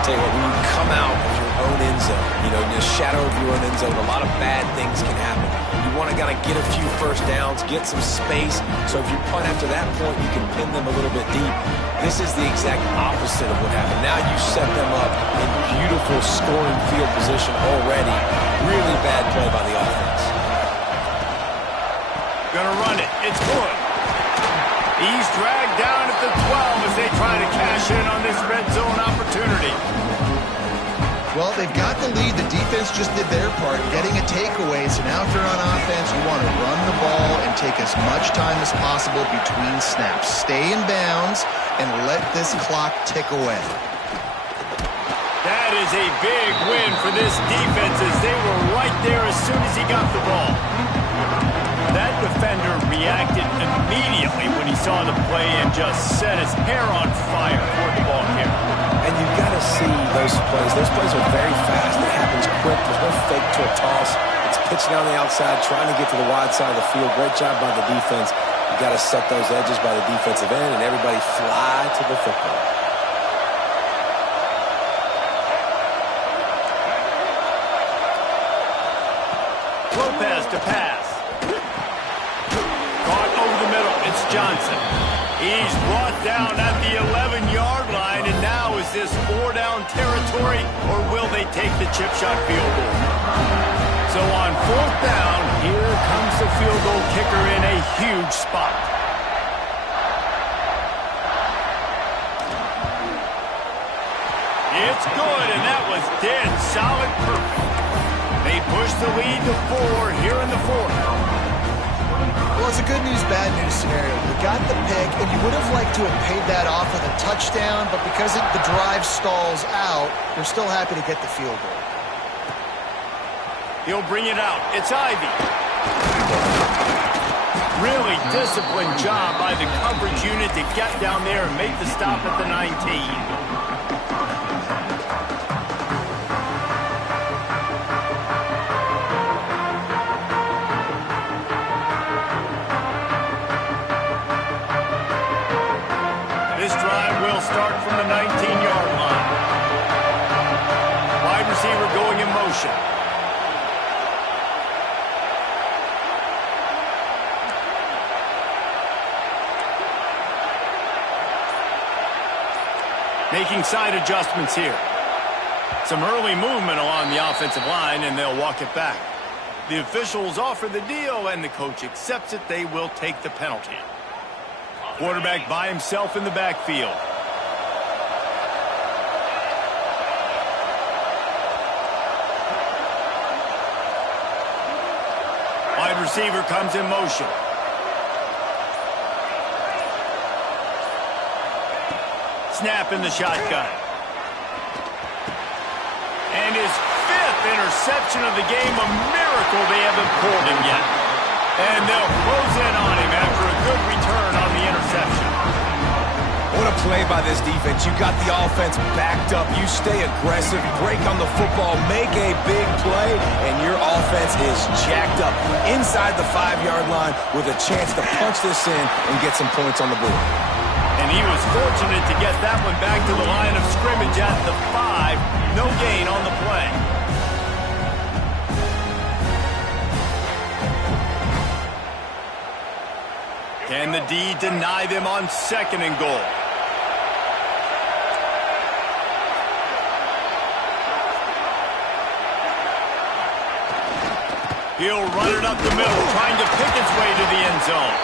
Tell you what, when you come out of your own end zone, you know, in the shadow of your own end zone, a lot of bad things can happen. You want to kind of get a few first downs, get some space, so if you punt after that point, you can pin them a little bit deep. This is the exact opposite of what happened. Now you set them up in beautiful scoring field position already. Really bad play by the offense. Gonna run it. It's good. He's dragged down at the 12 as they try to cash in on this red zone opportunity. Well, they've got the lead. The defense just did their part, getting a takeaway. So now if they're on offense, you want to run the ball and take as much time as possible between snaps. Stay in bounds and let this clock tick away. That is a big win for this defense as they were right there as soon as he got the ball. That defender reacted immediately when he saw the play and just set his hair on fire for the ball carrier. And you've got to see those plays. Those plays are very fast. It happens quick. There's no fake to a toss. It's pitching down the outside, trying to get to the wide side of the field. Great job by the defense. You've got to set those edges by the defensive end, and everybody fly to the football. Lopez to pass. Caught over the middle. It's Johnson. He's brought down at the 11-yard line, and now is this 4-down territory story, or will they take the chip shot field goal? So on 4th down, here comes the field goal kicker in a huge spot. It's good, and that was dead solid perfect. They push the lead to 4 here in the 4th. Well, it's a good news, bad news scenario. You got the pick, and you would have liked to have paid that off with a touchdown, but because the drive stalls out, you're still happy to get the field goal. He'll bring it out. It's Ivy. Really disciplined job by the coverage unit to get down there and make the stop at the 19. This drive will start from the 19-yard line. Wide receiver going in motion. Making side adjustments here. Some early movement along the offensive line, and they'll walk it back. The officials offer the deal, and the coach accepts it. They will take the penalty. Quarterback by himself in the backfield. Wide receiver comes in motion. Snap in the shotgun. And his 5th interception of the game, a miracle they haven't pulled him yet. And they'll close in on him after a good return on the interception. What a play by this defense. You got the offense backed up. You stay aggressive, break on the football, make a big play, and your offense is jacked up inside the 5-yard line with a chance to punch this in and get some points on the board. And he was fortunate to get that one back to the line of scrimmage at the 5. No gain on the play. Can the D deny them on 2nd and goal? He'll run it up the middle, trying to pick its way to the end zone.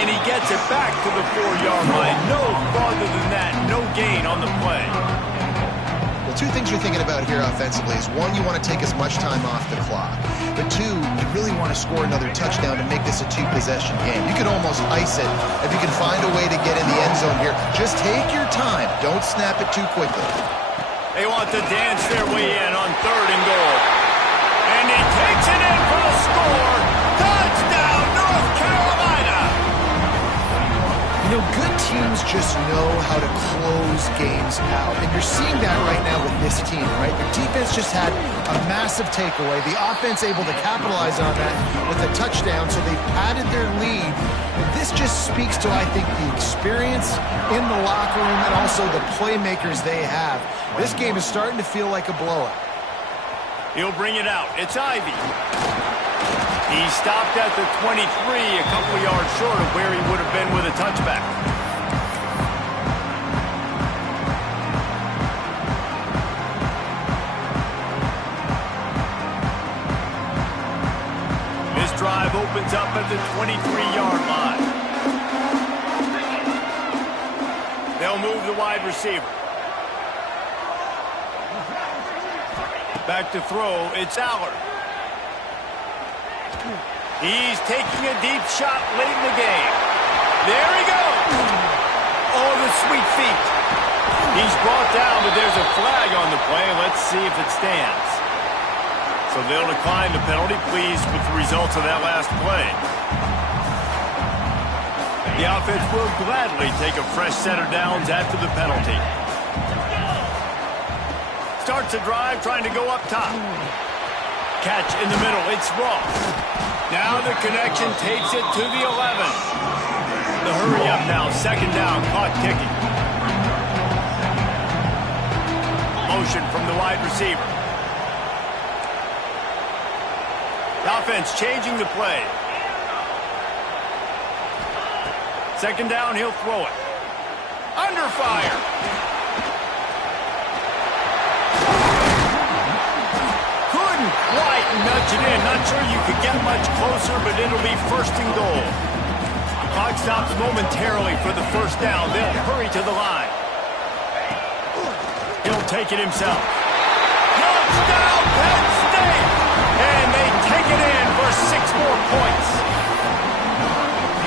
And he gets it back to the 4-yard line. No farther than that, no gain on the play. Well, 2 things you're thinking about here offensively is, 1, you want to take as much time off the clock. But 2, you really want to score another touchdown to make this a 2-possession game. You could almost ice it if you can find a way to get in the end zone here. Just take your time. Don't snap it too quickly. They want to dance their way in on 3rd and goal. And he takes it in for a score. Touchdown, North Carolina! You know, good teams just know how to close games out. And you're seeing that right now with this team, right? The defense just had a massive takeaway. The offense able to capitalize on that with a touchdown, so they padded their lead. And this just speaks to, I think, the experience in the locker room and also the playmakers they have. This game is starting to feel like a blowout. He'll bring it out. It's Ivy. He stopped at the 23, a couple of yards short of where he would have been with a touchback. This drive opens up at the 23-yard line. They'll move the wide receiver. Back to throw, it's Allard. He's taking a deep shot late in the game. There he goes. Oh, the sweet feet. He's brought down, but there's a flag on the play. Let's see if it stands. So they'll decline the penalty, pleased with the results of that last play. The offense will gladly take a fresh set of downs after the penalty. Starts a drive trying to go up top. Catch in the middle. It's Ross. Now the connection takes it to the 11. The hurry up now. 2nd down. Clock ticking. Motion from the wide receiver. The offense changing the play. 2nd down. He'll throw it. Under fire. Not sure you could get much closer, but it'll be first and goal. Clock stops momentarily for the first down. They'll hurry to the line. He'll take it himself. Touchdown, Penn State! And they take it in for 6 more points.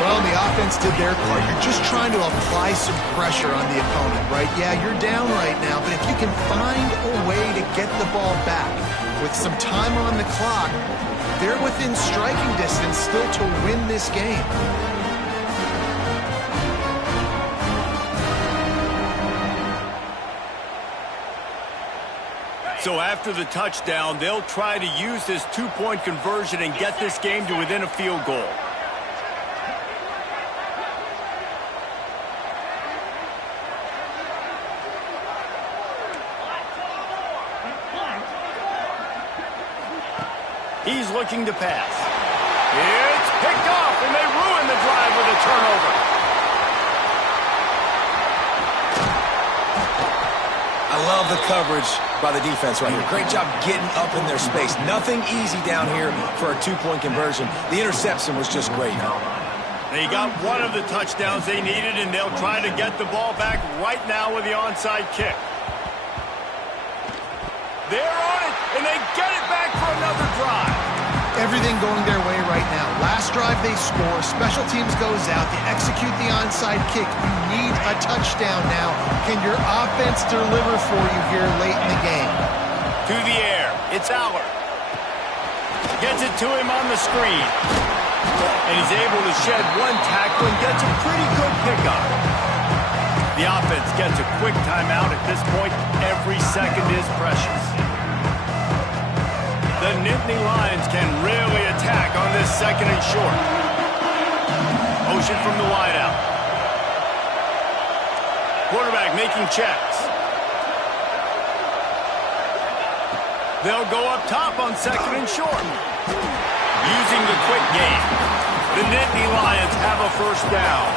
Well, the offense did their part. You're just trying to apply some pressure on the opponent, right? Yeah, you're down right now, but if you can find a way to get the ball back with some time on the clock, they're within striking distance still to win this game. So after the touchdown, they'll try to use this 2-point conversion and get this game to within a field goal. He's looking to pass. It's picked off, and they ruin the drive with a turnover. I love the coverage by the defense right here. Great job getting up in their space. Nothing easy down here for a 2-point conversion. The interception was just great. They got one of the touchdowns they needed, and they'll try to get the ball back right now with the onside kick. They're on it, and they get it back for another drive. Everything going their way right now. Last drive they score, special teams goes out, they execute the onside kick. You need a touchdown now. Can your offense deliver for you here late in the game? To the air, it's Aller. Gets it to him on the screen. And he's able to shed one tackle and gets a pretty good pickup. The offense gets a quick timeout at this point. Every second is precious. The Nittany Lions can really attack on this second and short. Motion from the wideout. Quarterback making checks. They'll go up top on second and short. Using the quick game, the Nittany Lions have a first down.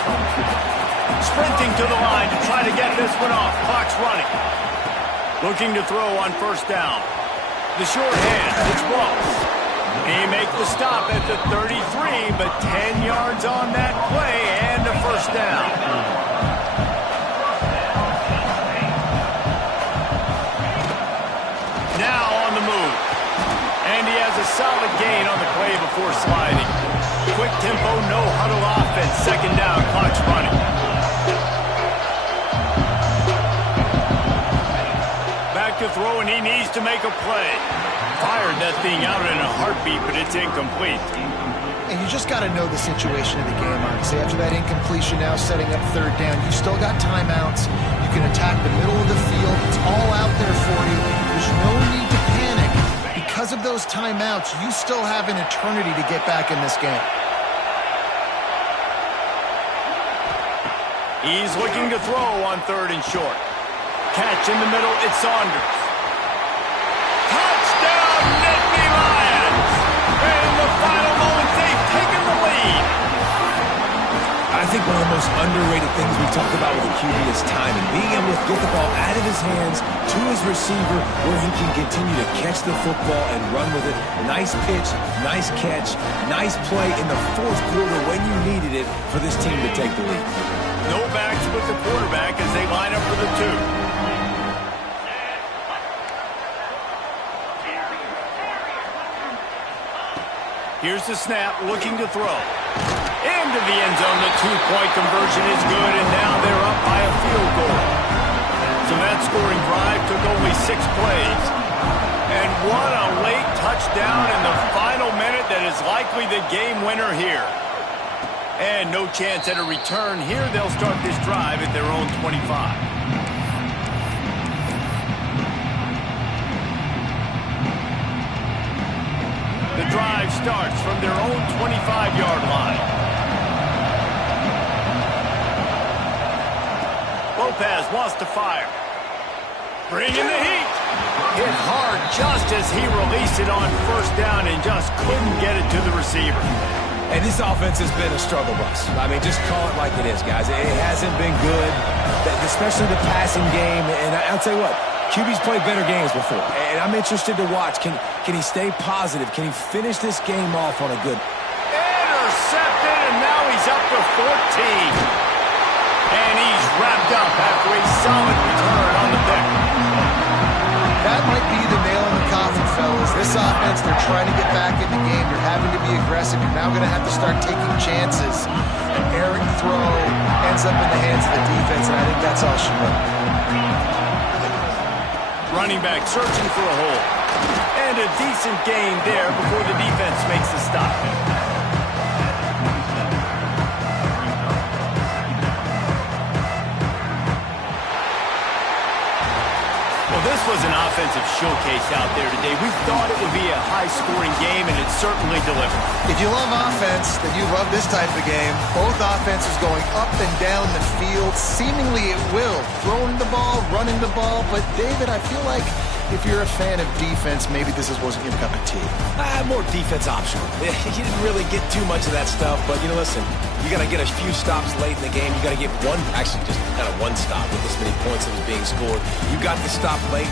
Sprinting to the line to try to get this one off. Clock's running. Looking to throw on first down. The short hand, it's Ross. He make the stop at the 33, but 10 yards on that play and a first down. Now on the move. And he has a solid gain on the play before sliding. Quick tempo, no huddle offense. Second down, clock's running. Back to throw, and he needs to make a play. Fired that thing out in a heartbeat, but it's incomplete. And you just got to know the situation of the game, honestly. After that incompletion, now setting up third down, you still got timeouts. You can attack the middle of the field. It's all out there for you. There's no need to panic. Because of those timeouts, you still have an eternity to get back in this game. He's looking to throw on third and short. Catch in the middle, it's Saunders. Touchdown, Nittany Lions! And in the final moments, they've taken the lead. I think one of the most underrated things we talk about with a QB is timing. Being able to get the ball out of his hands to his receiver where he can continue to catch the football and run with it. Nice pitch, nice catch, nice play in the fourth quarter when you needed it for this team to take the lead. No backs with the quarterback as they line up for the 2. Here's the snap, looking to throw. Into the end zone, the 2-point conversion is good, and now they're up by a field goal. So that scoring drive took only 6 plays. And what a late touchdown in the final minute that is likely the game winner here. And no chance at a return here. They'll start this drive at their own 25. The drive starts from their own 25-yard line. Lopez wants to fire. Bring in the heat. Hit hard just as he released it on first down and just couldn't get it to the receiver. And this offense has been a struggle bus. I mean, just call it like it is, guys. It hasn't been good, especially the passing game. And I'll tell you what, QB's played better games before, and I'm interested to watch. Can he stay positive? Can he finish this game off on a good... Intercepted, and now he's up to 14. And he's wrapped up after a solid return on the pick. That might be the nail in the coffin, fellas. This offense, they're trying to get back in the game. You're having to be aggressive. You're now going to have to start taking chances. An errant throw ends up in the hands of the defense, and I think that's all she wrote. Running back searching for a hole. And a decent gain there before the defense makes the stop. Well, this was an offensive showcase out there today. We thought it would be a high-scoring game, and it certainly delivered. If you love offense, then you love this type of game. Both offenses going up and down the field, seemingly at will. Throwing the ball, running the ball. But, David, I feel like if you're a fan of defense, maybe this wasn't your cup of tea. More defense optional. You didn't really get too much of that stuff, but, listen, you got to get a few stops late in the game. You got to get one, actually just kind of one stop with this many points that was being scored. You got the stop late.